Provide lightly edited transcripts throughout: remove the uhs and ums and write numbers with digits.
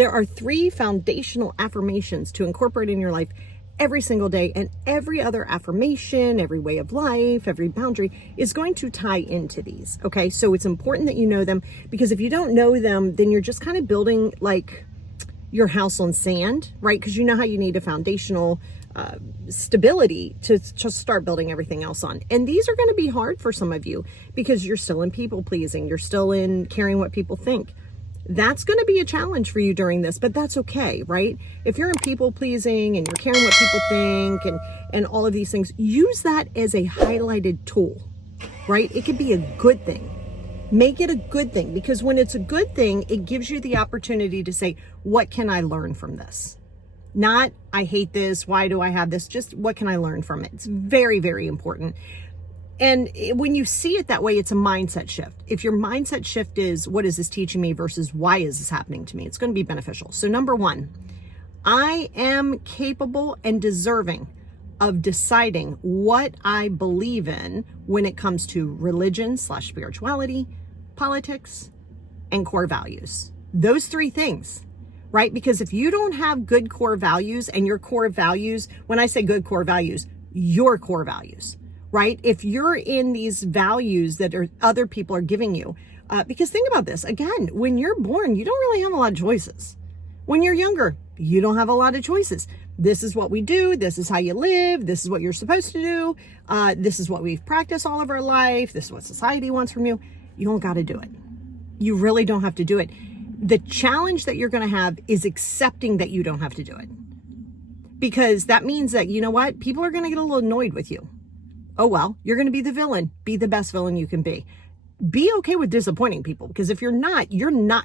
There are 3 foundational affirmations to incorporate in your life every single day, and every other affirmation, every way of life, every boundary is going to tie into these. Okay, so it's important that you know them, because if you don't know them, then you're just kind of building like your house on sand, right? Because you know how you need a foundational stability to just start building everything else on. And these are going to be hard for some of you because you're still in people pleasing, you're still in caring what people think. That's going to be a challenge for you during this, but that's okay, right? If you're in people pleasing and you're caring what people think and all of these things, use that as a highlighted tool, right? It could be a good thing. Make it a good thing, because when it's a good thing, it gives you the opportunity to say, what can I learn from this? Not, I hate this, why do I have this? Just, what can I learn from it? It's very, very important. And when you see it that way, it's a mindset shift. If your mindset shift is, what is this teaching me versus why is this happening to me? It's going to be beneficial. So number 1, I am capable and deserving of deciding what I believe in when it comes to religion/spirituality, politics, and core values. Those 3 things, right? Because if you don't have good core values, and your core values, when I say good core values, your core values, right? If you're in these values that other people are giving you, because think about this, again, when you're born, you don't really have a lot of choices. When you're younger, you don't have a lot of choices. This is what we do. This is how you live. This is what you're supposed to do. This is what we've practiced all of our life. This is what society wants from you. You don't got to do it. You really don't have to do it. The challenge that you're going to have is accepting that you don't have to do it. Because that means that, you know what? People are going to get a little annoyed with you. Oh, well, you're going to be the villain. Be the best villain you can be. Be okay with disappointing people, because if you're not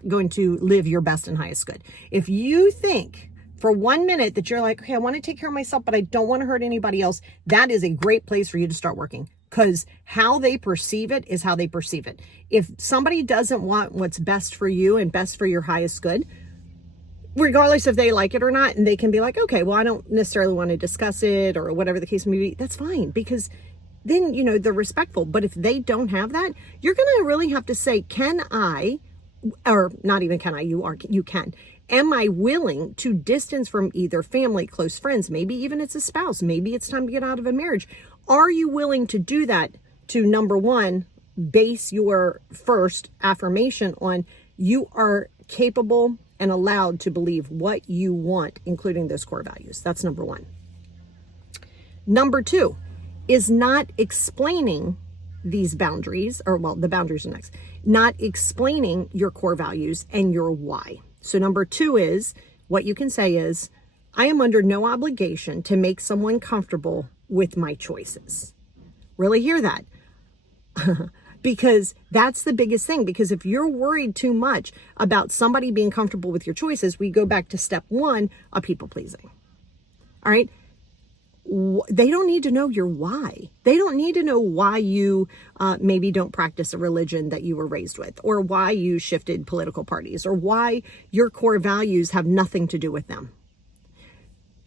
going to live your best and highest good. If you think for 1 minute that you're like, okay, I want to take care of myself, but I don't want to hurt anybody else, that is a great place for you to start working, because how they perceive it is how they perceive it. If somebody doesn't want what's best for you and best for your highest good, regardless if they like it or not, and they can be like, okay, well, I don't necessarily want to discuss it or whatever the case may be, that's fine, because then, they're respectful. But if they don't have that, you're going to really have to say, can I, or not even can I, you can. Am I willing to distance from either family, close friends, maybe even it's a spouse, maybe it's time to get out of a marriage. Are you willing to do that to, number 1, base your first affirmation on you are capable and allowed to believe what you want, including those core values. That's number 1. Number 2 is not explaining these boundaries, or well, the boundaries are next, not explaining your core values and your why. So number 2 is, what you can say is, I am under no obligation to make someone comfortable with my choices. Really hear that. Because that's the biggest thing. Because if you're worried too much about somebody being comfortable with your choices, we go back to step 1 of people pleasing. All right. They don't need to know your why. They don't need to know why you maybe don't practice a religion that you were raised with, or why you shifted political parties, or why your core values have nothing to do with them.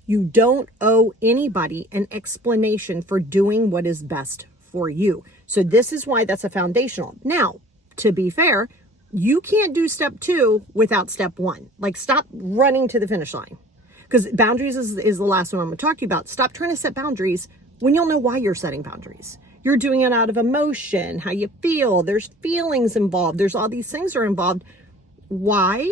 You don't owe anybody an explanation for doing what is best for you. So this is why that's a foundational. Now, to be fair, you can't do step 2 without step 1. Like, stop running to the finish line. Because boundaries is the last one I'm going to talk to you about. Stop trying to set boundaries when you'll know why you're setting boundaries. You're doing it out of emotion, how you feel. There's feelings involved. There's all these things are involved. Why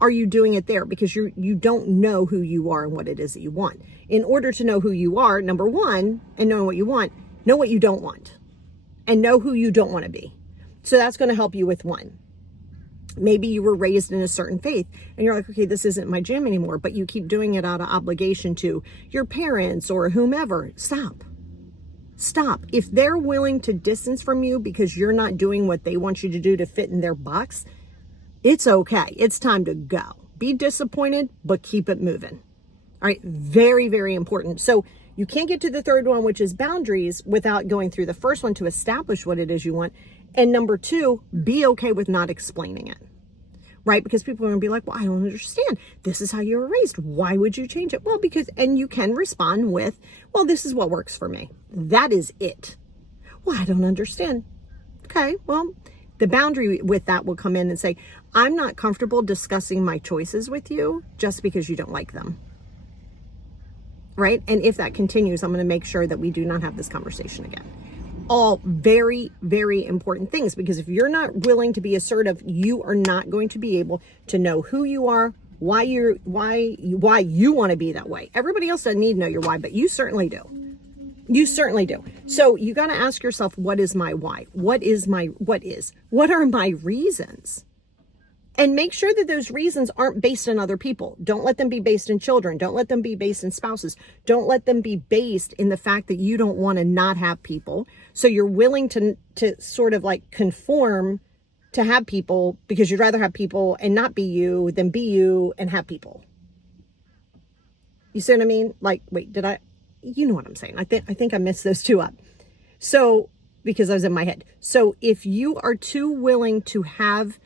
are you doing it there? Because you don't know who you are and what it is that you want. In order to know who you are, number 1, and knowing what you want, know what you don't want. And know who you don't want to be. So that's going to help you with 1. Maybe you were raised in a certain faith and you're like, okay, this isn't my jam anymore, but you keep doing it out of obligation to your parents or whomever. Stop. If they're willing to distance from you because you're not doing what they want you to do to fit in their box, it's okay. It's time to go. Be disappointed, but keep it moving. All right. Very, very important. So you can't get to the 3rd one, which is boundaries, without going through the first one to establish what it is you want. And number 2, be okay with not explaining it, right? Because people are going to be like, well, I don't understand. This is how you were raised. Why would you change it? Well, and you can respond with, well, this is what works for me. That is it. Well, I don't understand. Okay, well, The boundary with that will come in and say, I'm not comfortable discussing my choices with you just because you don't like them. Right? And if that continues, I'm going to make sure that we do not have this conversation again. All very, very important things, because if you're not willing to be assertive, you are not going to be able to know who you are, why you want to be that way. Everybody else doesn't need to know your why, but you certainly do. You certainly do. So you got to ask yourself, what is my why? What are my reasons? And make sure that those reasons aren't based on other people. Don't let them be based in children. Don't let them be based in spouses. Don't let them be based in the fact that you don't want to not have people. So you're willing to sort of like conform to have people because you'd rather have people and not be you than be you and have people. You see what I mean? Like, wait, you know what I'm saying? I think I missed those two up. So, because I was in my head. So if you are too willing to have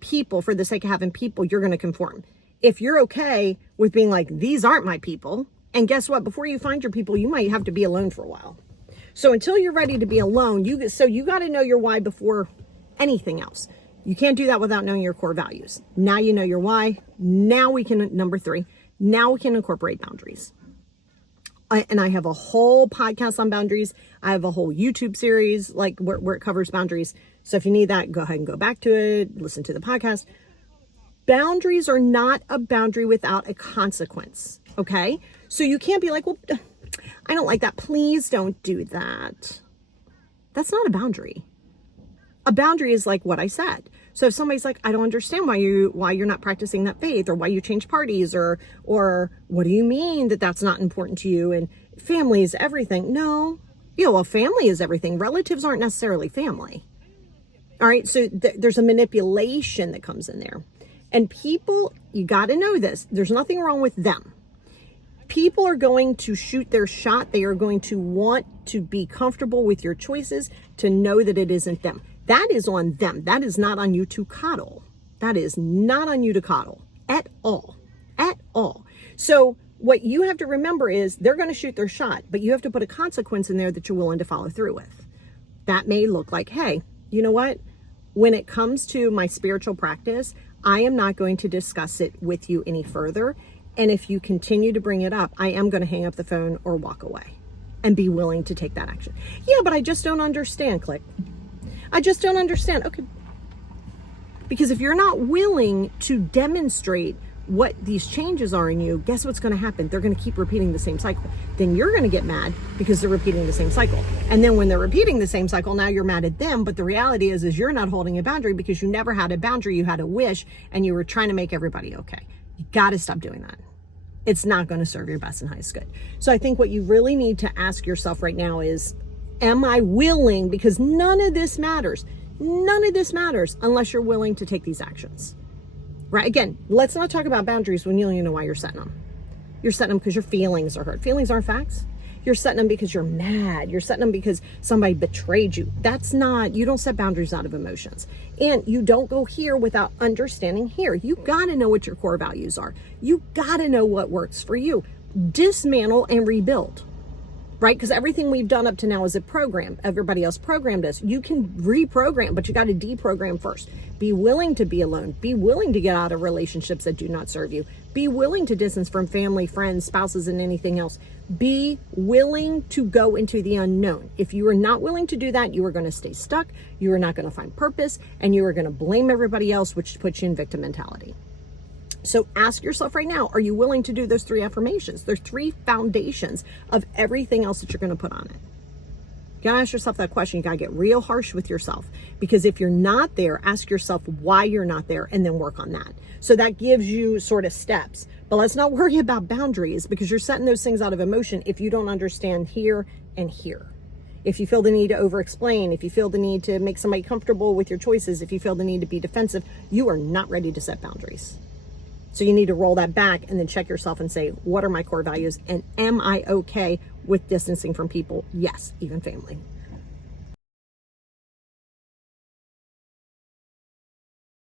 people for the sake of having people, you're going to conform. If you're okay with being like, these aren't my people, and guess what? Before you find your people, you might have to be alone for a while. So until you're ready to be alone, you got to know your why before anything else. You can't do that without knowing your core values. Now you know your why. Now we can, number 3, now we can incorporate boundaries. And I have a whole podcast on boundaries. I have a whole YouTube series like where it covers boundaries. So if you need that, go ahead and go back to it, listen to the podcast. Boundaries are not a boundary without a consequence, okay? So you can't be like, well, I don't like that. Please don't do that. That's not a boundary. A boundary is like what I said. So if somebody's like, I don't understand why you're not practicing that faith, or why you change parties, or what do you mean that that's not important to you? And family is everything. No, well, family is everything. Relatives aren't necessarily family. All right. So there's a manipulation that comes in there, and people, you got to know this. There's nothing wrong with them. People are going to shoot their shot. They are going to want to be comfortable with your choices, to know that it isn't them. That is on them. That is not on you to coddle. That is not on you to coddle at all. At all. So what you have to remember is they're going to shoot their shot, but you have to put a consequence in there that you're willing to follow through with. That may look like, hey, you know what? When it comes to my spiritual practice, I am not going to discuss it with you any further. And if you continue to bring it up, I am going to hang up the phone or walk away, and be willing to take that action. Yeah, but I just don't understand. Click. I just don't understand. Okay. Because if you're not willing to demonstrate what these changes are in you, guess what's going to happen? They're going to keep repeating the same cycle. Then you're going to get mad because they're repeating the same cycle. And then when they're repeating the same cycle, now you're mad at them. But the reality is you're not holding a boundary because you never had a boundary. You had a wish and you were trying to make everybody okay. You got to stop doing that. It's not going to serve your best and highest good. So I think what you really need to ask yourself right now is, am I willing? Because none of this matters. None of this matters unless you're willing to take these actions. Right? Again, let's not talk about boundaries when you don't even know why you're setting them. You're setting them because your feelings are hurt. Feelings aren't facts. You're setting them because you're mad. You're setting them because somebody betrayed you. You don't set boundaries out of emotions. And you don't go here without understanding here. You got to know what your core values are. You got to know what works for you. Dismantle and rebuild. Right? Because everything we've done up to now is a program. Everybody else programmed us. You can reprogram, but you got to deprogram first. Be willing to be alone. Be willing to get out of relationships that do not serve you. Be willing to distance from family, friends, spouses, and anything else. Be willing to go into the unknown. If you are not willing to do that, you are going to stay stuck. You are not going to find purpose, and you are going to blame everybody else, which puts you in victim mentality. So ask yourself right now, are you willing to do those 3 affirmations? There's 3 foundations of everything else that you're going to put on it. You got to ask yourself that question. You got to get real harsh with yourself, because if you're not there, ask yourself why you're not there and then work on that. So that gives you sort of steps. But let's not worry about boundaries, because you're setting those things out of emotion if you don't understand here and here. If you feel the need to over-explain, if you feel the need to make somebody comfortable with your choices, if you feel the need to be defensive, you are not ready to set boundaries. So you need to roll that back and then check yourself and say, what are my core values? And am I okay with distancing from people? Yes, even family.